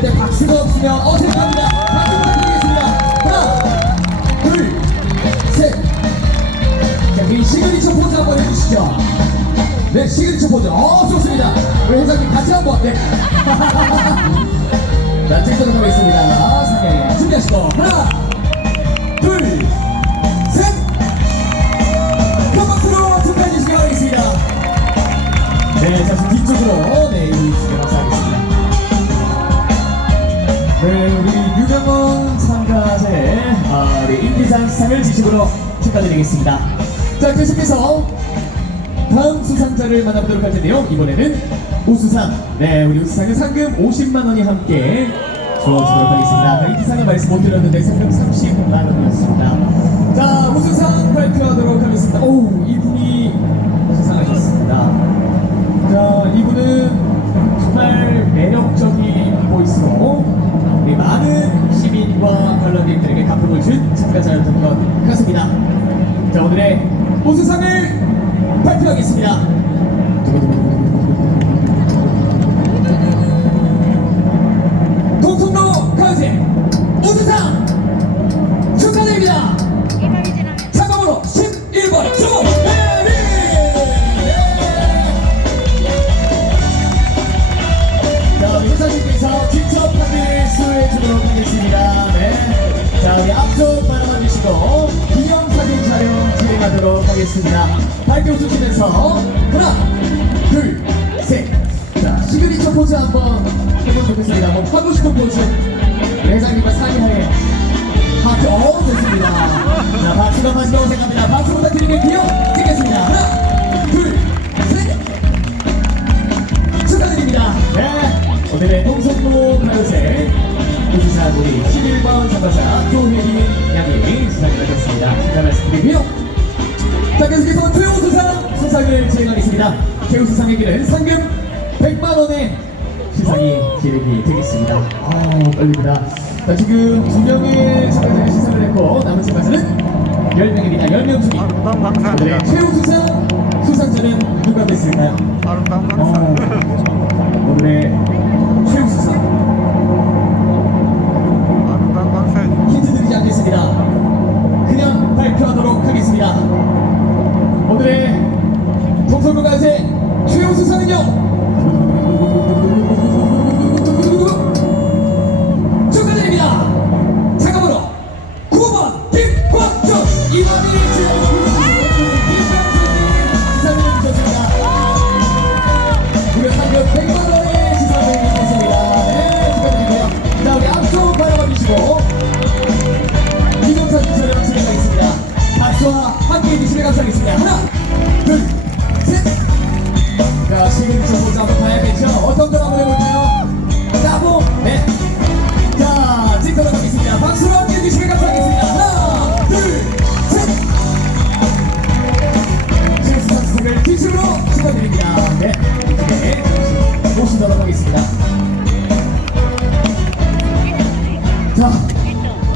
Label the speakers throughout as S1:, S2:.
S1: 때 박수가 없으면 어색합니다. 박수 부탁드리겠습니다. 하나, 둘, 셋. 자, 우리 시그니처 포즈 한번 해주시죠. 네, 시그니처 포즈. 어, 좋습니다. 우리 회장님 같이 한번. 네. 자, 찍도록 하겠습니다. 아, 상해 준비하시고. 하나, 둘, 진심으로 축하드리겠습니다. 자, 계속해서 다음 수상자를 만나보도록 할 텐데요. 이번에는 우수상. 네, 우리 우수상은 상금 50만 원이 함께 주어지도록 하겠습니다. 네, 인기상은 말씀 못 드렸는데 상금 30만 원이었습니다. 우수상을 발표하겠습니다. 동성로 가요제 우수상 축하드립니다. 참가번호 11번 조혜리 자 우리 회사님께서 직접 카드를 수여해 주도록 하겠습니다 네. 자 우리 앞쪽 바라봐 주시고 진행하도록 하겠습니다. 발표 주시면서 하나 둘 셋 자 시그니처 포즈 한번 해보면 좋겠습니다. 한번 하고 싶은 포즈. 회장님과 사이하에 박수 어 좋습니다. 자 박수가 마지막으로 생각합니다. 박수 부탁드리겠고요 찍겠습니다. 하나 둘 셋. 축하드립니다. 네. 오늘의 동성로 가요제. 우수상 우리 11번 참가자 조혜린 수상을 진행하겠습니다 최우수상에게는 상금 100만원의 시상이 기획이 되겠습니다 아 떨립니다 자 지금 두 명의 참가자를 시상을 했고 남은 참가자는 10명입니다 10명 중에
S2: 아름다운
S1: 오늘의
S2: 강사입니다.
S1: 최우수상 수상자는 누가 됐을까요?
S2: 아름다운
S1: 어,
S2: 강사.
S1: 오늘의 최우수상
S2: 아름다운 강사.
S1: 힌트 드리지 않겠습니다 그냥 발표하도록 하겠습니다 오늘의 자,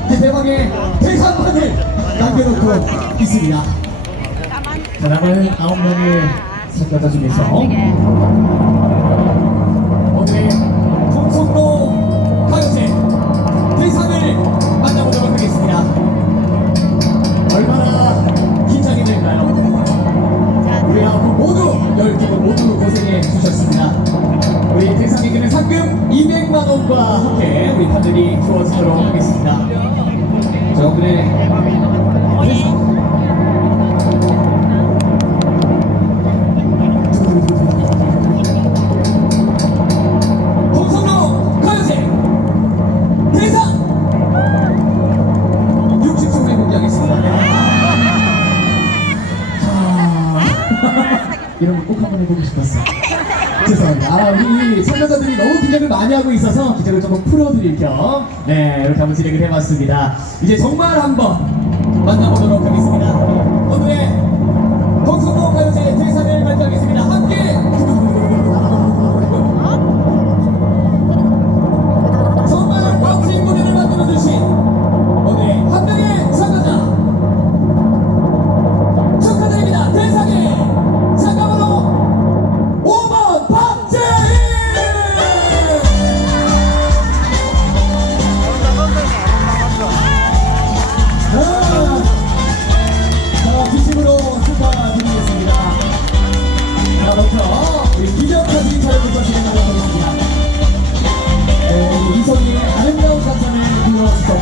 S1: 이제 대망의 대상만을 남겨놓고 있습니다. 자, 남은 아홉 명의 참가자 중에서 오늘 동성로 가요제 대상을 만나보도록 하겠습니다. 얼마나 긴장이 될까요? 우리 아홉 모두 열 기분 모두 고생해 주셨습니다. 우리 대상에게는 상금 200만 원과 함께 판들이 주어지도록 하겠습니다. 자 오늘의 하고 있어서 긴장을 조금 풀어드릴 겸, 네, 이렇게 한번 진행을 해봤습니다. 이제 정말 한번 만나보도록 하겠습니다. 오늘의 동성로 가요제 대상을 발표하겠습니다. 함께!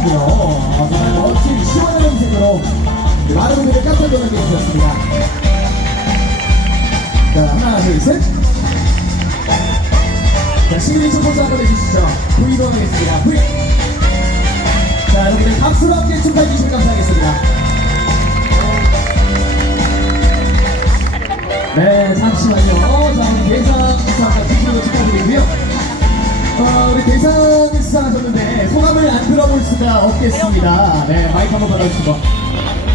S1: 같은데요. 멋진 시원한 음색으로 많은 분들이 깜짝 놀라게 해주셨습니다. 자, 하나, 둘, 셋. 자, 시그니처 포즈 한번 해주시죠. 브이도 하겠습니다. 브이. 자, 여러분들 박수로 함께 축하해 주시면 감사하겠습니다. 네, 잠시만요. 어, 자, 계산 부탁드리고요. 어, 우리 대상 수상하셨는데 소감을 안 들어볼 수가 없겠습니다. 네, 마이크 한번 받아주시고.